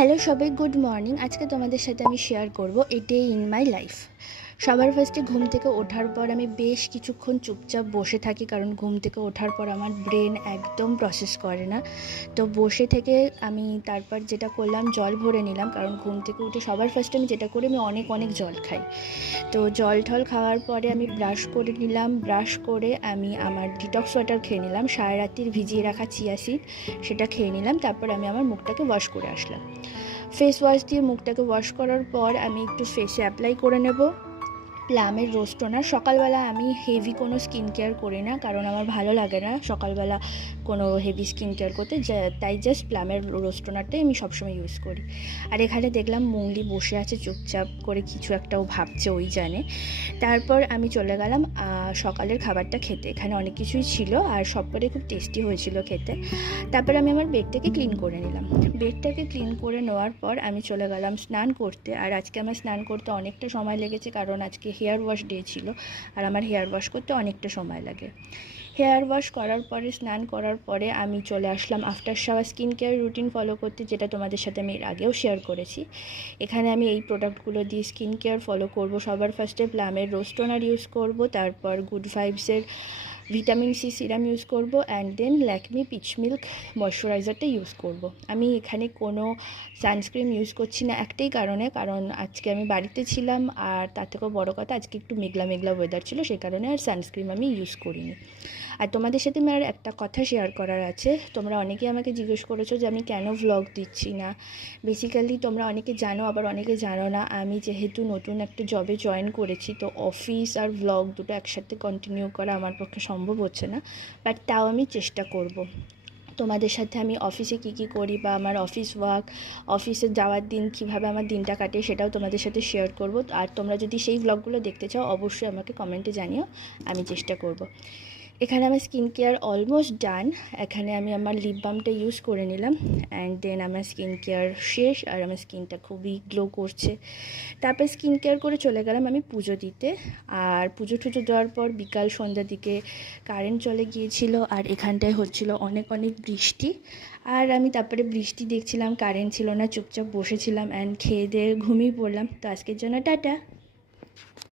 Hello সবাই, good morning. আজকে তোমাদের সাথে আমি শেয়ার করব a day in my life. সবার ফার্স্টে ঘুম থেকে ওঠার পর আমি বেশ কিছুক্ষণ চুপচাপ বসে থাকি, কারণ ঘুম থেকে ওঠার পর আমার ব্রেন একদম প্রসেস করে না। তো বসে থেকে আমি তারপর যেটা করলাম, জল ভরে নিলাম, কারণ ঘুম থেকে উঠে সবার ফার্স্টে আমি যেটা করি, আমি অনেক জল খাই। তো জল ঠল খাওয়ার পরে আমি ব্রাশ করে নিলাম। ব্রাশ করে আমি আমার ডিটক্স ওয়াটার খেয়ে নিলাম, সারা রাত্রির ভিজিয়ে রাখা চিয়া সিড, সেটা খেয়ে নিলাম। তারপর আমি আমার মুখটাকে ওয়াশ করে আসলাম। ফেস ওয়াশ দিয়ে মুখটাকে ওয়াশ করার পর আমি একটু ফেসে অ্যাপ্লাই করে নেব প্লামের রোজ টোনার। সকালবেলা আমি হেভি কোনো স্কিন কেয়ার করি না, কারণ আমার ভালো লাগে না সকালবেলা কোনো হেভি স্কিন কেয়ার করতে, তাই জাস্ট প্লামের রোজ টোনারটাই আমি সবসময় ইউজ করি। আর এখানে দেখলাম মৌলি বসে আছে চুপচাপ করে, কিছু একটাও ভাবছে, ওই জানে। তারপর আমি চলে গেলাম সকালের খাবারটা খেতে। এখানে অনেক কিছুই ছিল আর সবকটাই খুব টেস্টি হয়েছিল খেতে। তারপর আমি আমার বেডটাকে ক্লিন করে নিলাম। বেডটাকে ক্লিন করে নেওয়ার পর আমি চলে গেলাম স্নান করতে। আর আজকে আমার স্নান করতে অনেকটা সময় লেগেছে, কারণ আজকে হেয়ার ওয়াশ ডে ছিল, আর আমার হেয়ার ওয়াশ করতে অনেকটা সময় লাগে। হেয়ার ওয়াশ করার পরে, স্নান করার পরে আমি চলে আসলাম after shower skin care routine follow করতে, যেটা তোমাদের সাথে আমি এর আগেও শেয়ার করেছি। এখানে আমি এই প্রোডাক্টগুলো দিয়ে স্কিন কেয়ার ফলো করব। সবার ফার্স্টে প্লামের রোজ টোনার ইউজ করব, তারপর গুড ভাইবসের ভিটামিন সি সিরাম ইউজ করব, and then Lakme peach milk ময়শ্চারাইজারটা ইউজ করব। আমি এখানে কোনো সানস্ক্রিন ইউজ করছি না, একটাই কারণে, কারণ আজকে আমি বাড়িতে ছিলাম, আর তার থেকেও বড়ো কথা আজকে একটু মেঘলা মেঘলা ওয়েদার ছিল, সেই কারণে আর সানস্ক্রিন আমি ইউজ করিনি। আর তোমাদের সাথে আমার একটা কথা শেয়ার করার আছে। তোমরা অনেকেই আমাকে জিজ্ঞেস করেছো যে আমি কেন ভ্লগ দিচ্ছি না। বেসিক্যালি তোমরা অনেকে জানো, আবার অনেকে জানো না। আমি যেহেতু নতুন একটা জবে জয়েন করেছি, তো অফিস আর ভ্লগ দুটো একসাথে কন্টিনিউ করা আমার পক্ষে সম্ভব হচ্ছে না, বাট তাও আমি চেষ্টা করব। তোমাদের সাথে আমি অফিসে কী করি, বা আমার অফিস ওয়ার্ক, অফিসে যাওয়ার দিন কীভাবে আমার দিনটা কাটে, সেটাও তোমাদের সাথে শেয়ার করব। আর তোমরা যদি সেই ভ্লগগুলো দেখতে চাও, অবশ্যই আমাকে কমেন্টে জানিও, আমি চেষ্টা করব। এখানে আমার স্কিন কেয়ার অলমোস্ট ডান। এখানে আমি আমার লিপ বামটা ইউজ করে নিলাম, অ্যান্ড দেন আমার স্কিন কেয়ার শেষ, আর আমার স্কিনটা খুবই গ্লো করছে। তারপর স্কিন কেয়ার করে চলে গেলাম আমি পুজো দিতে। আর পুজো টুজো দেওয়ার পর বিকাল সন্ধ্যার দিকে কারেন্ট চলে গিয়েছিল, আর এখানটায় হচ্ছিল অনেক বৃষ্টি। আর আমি তারপরে বৃষ্টি দেখছিলাম, কারেন্ট ছিল না, চুপচাপ বসেছিলাম, অ্যান্ড খেয়ে দিয়ে ঘুমিয়ে পড়লাম। তো আজকের জন্য টাটা।